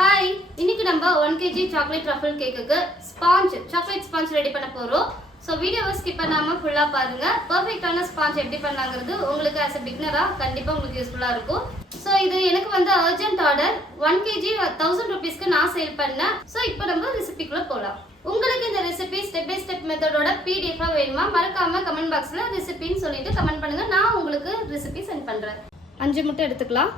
Hi, இன்னைக்கு நம்ம 1 kg chocolate truffle cake chocolate sponge ready பண்ண போறோம். So வீடியோவை ஸ்கிப் பண்ணாம ஃபுல்லா பாருங்க. பெர்ஃபெக்ட்டான ஸ்பாஞ்ச் எப்படி பண்ணலாம்ங்கிறது உங்களுக்கு as a beginner கண்டிப்பா உங்களுக்கு யூஸ்ஃபுல்லா இருக்கும். So இது எனக்கு வந்து urgent order 1 kg 1000 rupeesக்கு நான் சேல் பண்ணேன். So இப்போ நம்ம ரெசிபிக்குள்ள போலாம். உங்களுக்கு இந்த ரெசிபி ஸ்டெப் பை ஸ்டெப் மெத்தடோட PDF வேணுமா மறக்காம கமெண்ட் பாக்ஸ்ல ரெசிபின்னு சொல்லிட்டு கமெண்ட் பண்ணுங்க. நான் உங்களுக்கு ரெசிபி சென்ட் பண்றேன். 5 முட்டை எடுத்துக்கலாம்.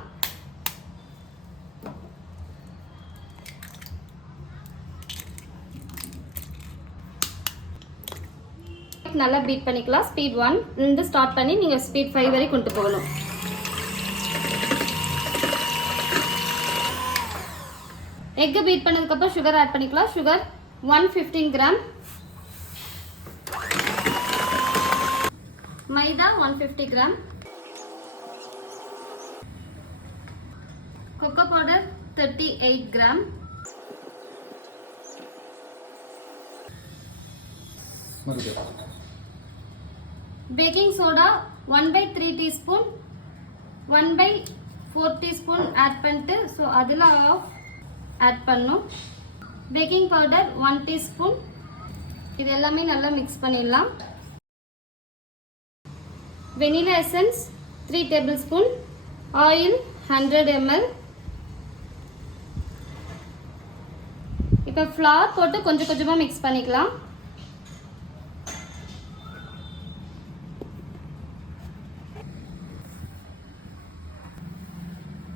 நல்லா பீட் பண்ணிக்கலாம். ஸ்பீட் 1 இருந்து ஸ்டார்ட் பண்ணி நீங்க ஸ்பீட் 5 வரை கொண்டு போகணும். எக் பீட் பண்ணதுக்கு அப்புறம் சுகர் ஆட் பண்ணிக்கலாம். Sugar 115 gram, maida 150 gram, cocoa powder 38 gram, baking soda 1/3 teaspoon 1/4 teaspoon add பண்ணிட்டு so அதுல ஆஃப் ஆட் பண்ணனும். baking powder 1 teaspoon இது எல்லாமே நல்லா mix பண்ணிடலாம். vanilla essence 3 tablespoon, oil 100 ml. இப்போ flour போட்டு கொஞ்சம் கொஞ்சமா mix பண்ணிக்கலாம்.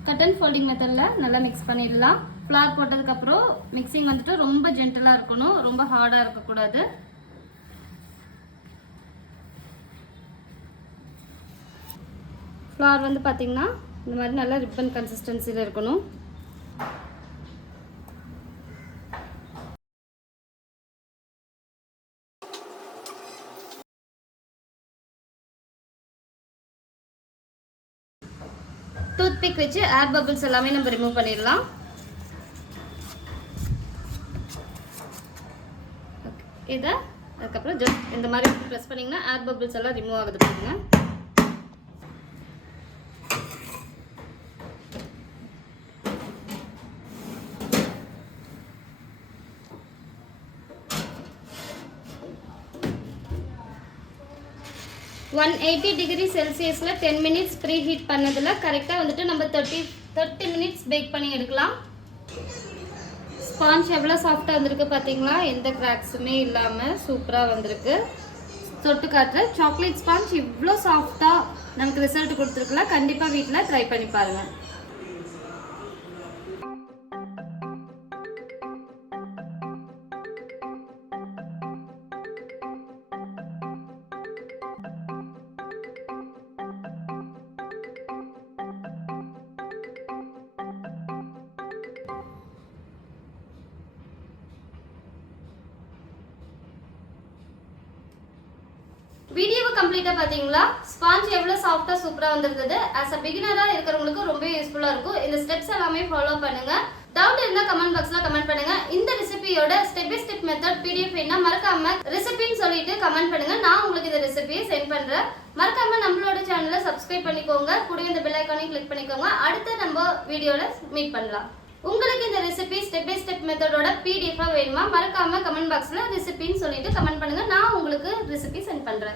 கட் அண்ட் ஃபோல்டிங் மெத்தட்ல நல்லா மிக்ஸ் பண்ணிடலாம். ஃப்ளார் போட்டதுக்கு அப்புறம் மிக்சிங் வந்துட்டு ரொம்ப ஜென்டலா இருக்கணும், ரொம்ப ஹார்டா இருக்க கூடாது. ஃப்ளார் வந்து பாத்தீங்கன்னா இந்த மாதிரி நல்லா ரிப்பன் கன்சிஸ்டன்சில இருக்கணும். டூத் பிக் வச்சு ஏர் பபிள்ஸ் எல்லாமே நம்ம ரிமூவ் பண்ணிடலாம். இதை அதுக்கப்புறம் ஜஸ்ட் இந்த மாதிரி ப்ரெஸ் பண்ணிங்கன்னா ஏர் பபிள்ஸ் எல்லாம் ரிமூவ் ஆகுது பாருங்க. One 80 degree Celsiusல 10 minutes preheat பண்ணதுல கரெக்டா வந்துட்டு நம்ம 30 minutes பேக் பண்ணி எடுக்கலாம். ஸ்பாஞ்ச் எவ்வளவு சாஃப்ட்டா வந்திருக்கு பாத்தீங்களா? எந்த கிராக்ஸுமே இல்லாம சூப்பரா வந்திருக்கு. தொட்டு காட்டுற சாக்லேட் ஸ்பாஞ்ச் இவ்ளோ சாஃப்ட்டா நமக்கு ரிசல்ட் கொடுத்திருக்குல. கண்டிப்பா வீட்ல ட்ரை பண்ணி பாருங்க. வீடியோவை கம்ப்ளீட்டா பாத்தீங்களா? ஸ்பாஞ்ச் எவ்வளவு சாஃப்ட்டா சூப்பரா வந்திருந்தது. as a beginner இருக்கிறவங்களுக்கு ரொம்ப யூஸ்ஃபுல்லா இருக்கும். இந்த ஸ்டெப்ஸ் எல்லாமே ஃபாலோ பண்ணுங்க. டவுட் இருந்தா கமெண்ட் பாக்ஸ்ல கமெண்ட் பண்ணுங்க. இந்த ரெசிபியோட step by step method PDF வேணா மறக்காம ரெசிபின்னு சொல்லிட்டு கமெண்ட் பண்ணுங்க. நான் உங்களுக்கு இந்த ரெசிபியை சென்ட் பண்றேன். மறக்காம நம்மளோட சேனலை சப்ஸ்கிரைப் பண்ணிக்கோங்க. கூடவே இந்த பெல் ஐகானை கிளிக் பண்ணிக்கோங்க. அடுத்து நம்ம வீடியோல மீட் பண்ணலாம். உங்களுக்கு இந்த ரெசிபி ஸ்டெப் பை ஸ்டெப் மெத்தடோட PDF வேணுமா மறக்காம கமெண்ட் பாக்ஸ்ல ரெசிபின்னு சொல்லிட்டு கமெண்ட் பண்ணுங்க. நான் உங்களுக்கு ரெசிபி சென்ட் பண்றேன்.